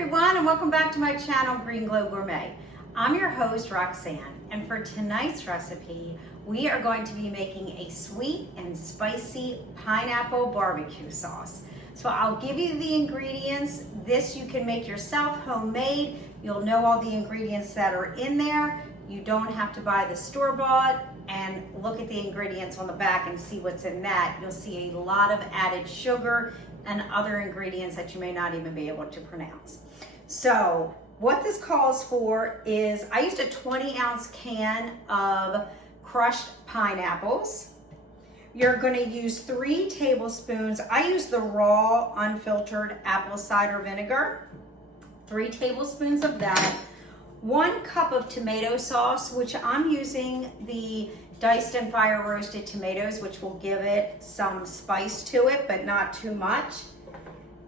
everyone, and welcome back to my channel, Green Glow Gourmet. I'm your host, Roxanne, and for tonight's recipe, we are going to be making a sweet and spicy pineapple barbecue sauce. So I'll give you the ingredients. This you can make yourself, homemade. You'll know all the ingredients that are in there. You don't have to buy the store-bought, and look at the ingredients on the back and see what's in that. You'll see a lot of added sugar and other ingredients that you may not even be able to pronounce. So what this calls for is, I used a 20-ounce can of crushed pineapples. You're going to use 3 tablespoons. I use the raw unfiltered apple cider vinegar, 3 tablespoons of that, 1 cup of tomato sauce, which I'm using the diced and fire roasted tomatoes, which will give it some spice to it, but not too much.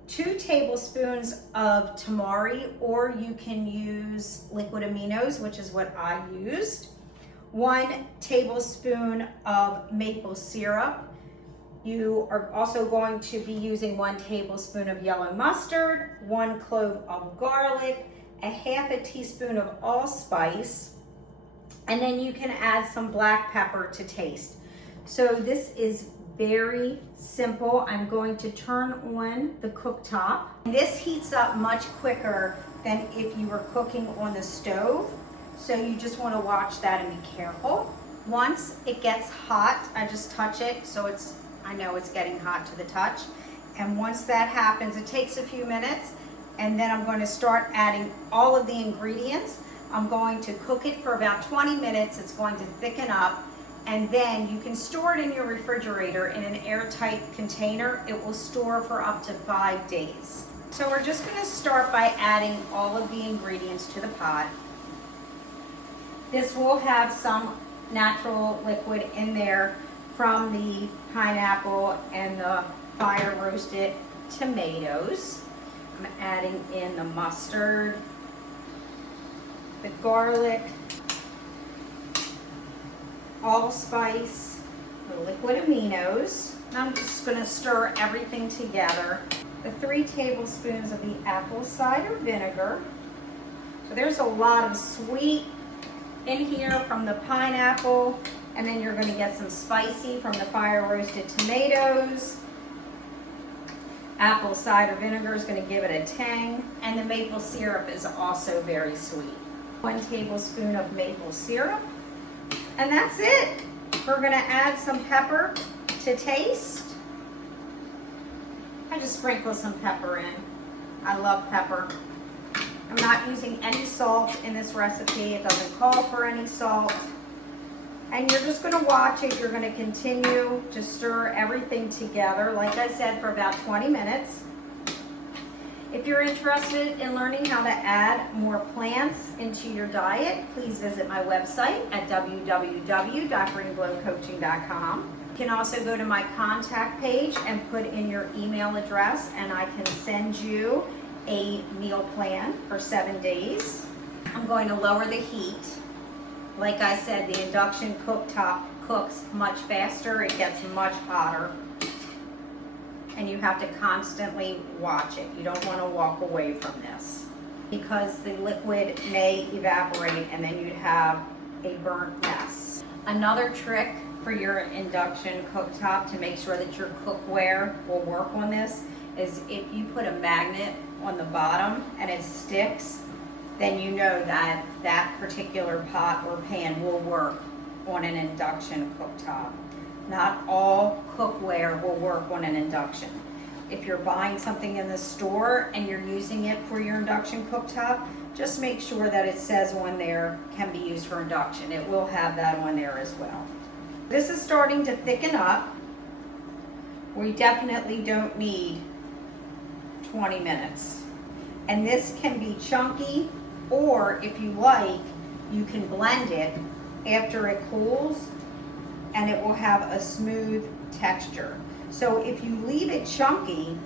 2 tablespoons of tamari, or you can use liquid aminos, which is what I used. 1 tablespoon of maple syrup. You are also going to be using 1 tablespoon of yellow mustard, 1 clove of garlic, a half a teaspoon of allspice, and then you can add some black pepper to taste. So this is very simple. I'm going to turn on the cooktop. This heats up much quicker than if you were cooking on the stove. So you just want to watch that and be careful. Once it gets hot, I just touch it so I know it's getting hot to the touch. And once that happens, it takes a few minutes, and then I'm going to start adding all of the ingredients. I'm going to cook it for about 20 minutes. It's going to thicken up, and then you can store it in your refrigerator in an airtight container. It will store for up to 5 days. So we're just going to start by adding all of the ingredients to the pot. This will have some natural liquid in there from the pineapple and the fire roasted tomatoes. I'm adding in the mustard, the garlic, allspice, the liquid aminos. I'm just going to stir everything together. The 3 tablespoons of the apple cider vinegar. So there's a lot of sweet in here from the pineapple, and then you're going to get some spicy from the fire roasted tomatoes. Apple cider vinegar is going to give it a tang, and the maple syrup is also very sweet. 1 tablespoon of maple syrup, and that's it. We're going to add some pepper to taste. I just sprinkle some pepper in. I love pepper. I'm not using any salt in this recipe. It doesn't call for any salt. And you're just going to watch it. You're going to continue to stir everything together, like I said, for about 20 minutes. If you're interested in learning how to add more plants into your diet, please visit my website at www.greenglowcoaching.com. You can also go to my contact page and put in your email address, and I can send you a meal plan for 7 days. I'm going to lower the heat. Like I said, the induction cooktop cooks much faster. It gets much hotter. And you have to constantly watch it. You don't want to walk away from this, because the liquid may evaporate and then you'd have a burnt mess. Another trick for your induction cooktop to make sure that your cookware will work on this is if you put a magnet on the bottom and it sticks, then you know that that particular pot or pan will work on an induction cooktop. Not all cookware will work on an induction. If you're buying something in the store and you're using it for your induction cooktop, just make sure that it says on there can be used for induction. It will have that on there as well. This is starting to thicken up. We definitely don't need 20 minutes. And this can be chunky, or if you like, you can blend it after it cools, and it will have a smooth texture. So if you leave it chunky,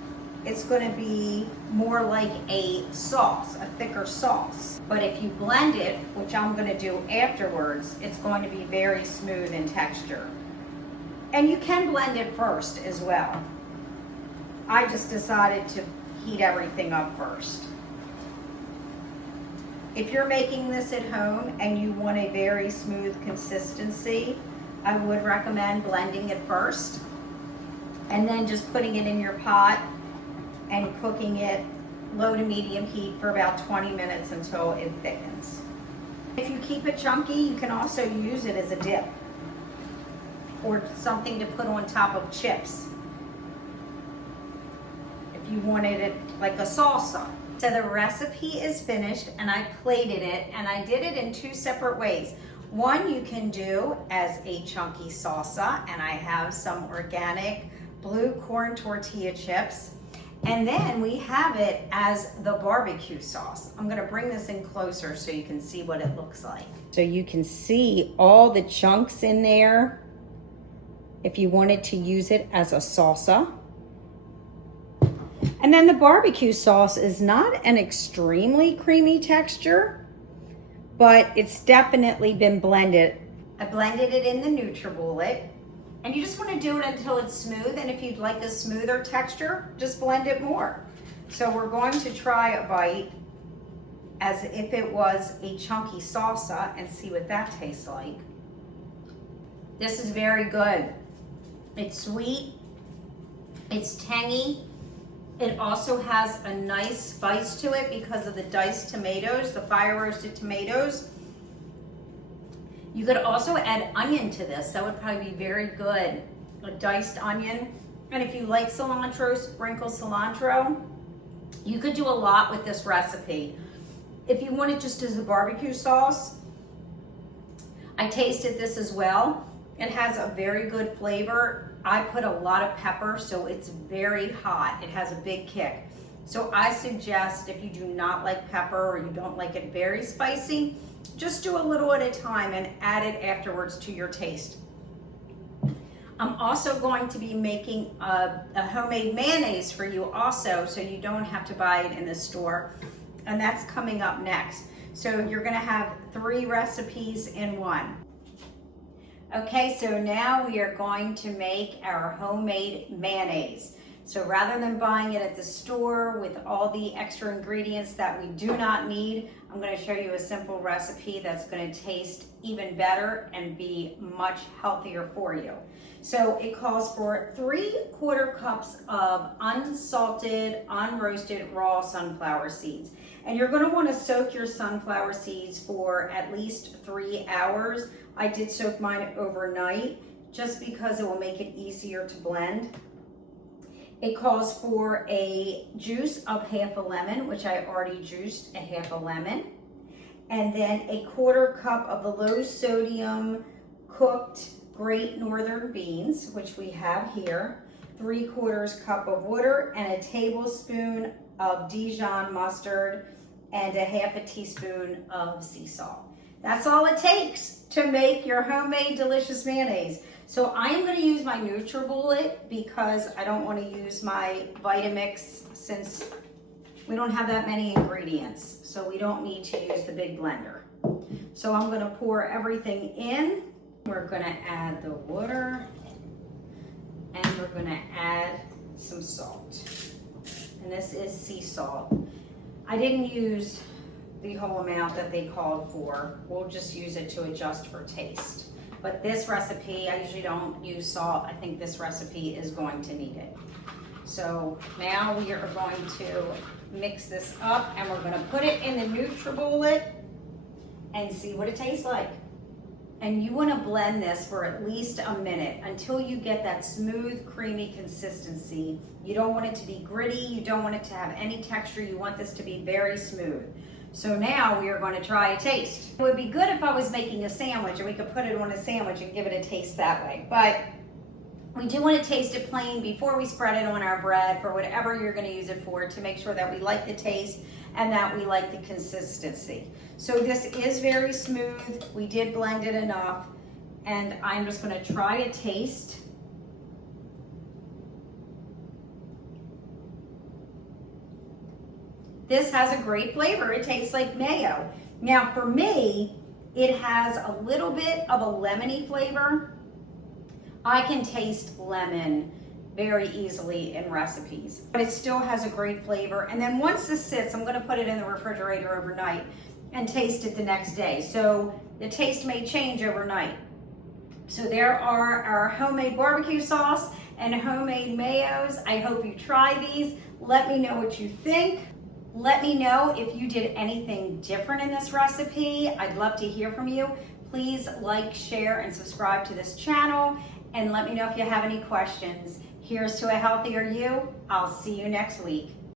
it's going to be more like a sauce, a thicker sauce. But if you blend it, which I'm going to do afterwards, it's going to be very smooth in texture. And you can blend it first as well. I just decided to heat everything up first. If you're making this at home and you want a very smooth consistency, I would recommend blending it first and then just putting it in your pot and cooking it low to medium heat for about 20 minutes until it thickens. If you keep it chunky, you can also use it as a dip or something to put on top of chips if you wanted it like a salsa. So the recipe is finished and I plated it, and I did it in two separate ways. One you can do as a chunky salsa, and I have some organic blue corn tortilla chips. And then we have it as the barbecue sauce. I'm gonna bring this in closer so you can see what it looks like. So you can see all the chunks in there if you wanted to use it as a salsa. And then the barbecue sauce is not an extremely creamy texture, but it's definitely been blended. I blended it in the NutriBullet, and you just want to do it until it's smooth, and if you'd like a smoother texture, just blend it more. So we're going to try a bite as if it was a chunky salsa and see what that tastes like. This is very good. It's sweet, it's tangy. It also has a nice spice to it because of the diced tomatoes, the fire roasted tomatoes. You could also add onion to this. That would probably be very good. A diced onion. And if you like cilantro, sprinkle cilantro. You could do a lot with this recipe. If you want it just as a barbecue sauce, I tasted this as well. It has a very good flavor. I put a lot of pepper, so it's very hot. It has a big kick. So I suggest if you do not like pepper or you don't like it very spicy, just do a little at a time and add it afterwards to your taste. I'm also going to be making a homemade mayonnaise for you also, so you don't have to buy it in the store. And that's coming up next. So you're gonna have 3 recipes in one. Okay, so now we are going to make our homemade mayonnaise. So rather than buying it at the store with all the extra ingredients that we do not need, I'm going to show you a simple recipe that's going to taste even better and be much healthier for you. So it calls for 3/4 cups of unsalted, unroasted raw sunflower seeds. And you're going to want to soak your sunflower seeds for at least 3 hours. I did soak mine overnight just because it will make it easier to blend. It calls for a juice of half a lemon, which I already juiced a half a lemon. And then a 1/4 cup of the low sodium cooked Great Northern beans, which we have here. 3/4 cup of water and a tablespoon of Dijon mustard and a half a teaspoon of sea salt. That's all it takes to make your homemade delicious mayonnaise. So I am going to use my NutriBullet because I don't want to use my Vitamix since we don't have that many ingredients. So we don't need to use the big blender. So I'm going to pour everything in. We're going to add the water and we're going to add some salt. And this is sea salt. I didn't use the whole amount that they called for. We'll just use it to adjust for taste. But this recipe, I usually don't use salt. I think this recipe is going to need it. So now we are going to mix this up and we're going to put it in the NutriBullet and see what it tastes like. And you want to blend this for at least a minute until you get that smooth, creamy consistency. You don't want it to be gritty. You don't want it to have any texture. You want this to be very smooth. So now we are going to try a taste. It would be good if I was making a sandwich and we could put it on a sandwich and give it a taste that way. But we do want to taste it plain before we spread it on our bread for whatever you're going to use it for, to make sure that we like the taste and that we like the consistency. So this is very smooth. We did blend it enough, and I'm just going to try a taste. This has a great flavor. It tastes like mayo. Now for me, it has a little bit of a lemony flavor. I can taste lemon very easily in recipes, but it still has a great flavor. And then once this sits, I'm gonna put it in the refrigerator overnight. and taste it the next day. So the taste may change overnight. So there are our homemade barbecue sauce and homemade mayos. I hope you try these. Let me know what you think. Let me know if you did anything different in this recipe. I'd love to hear from you. Please like, share, and subscribe to this channel. And let me know if you have any questions. Here's to a healthier you. I'll see you next week.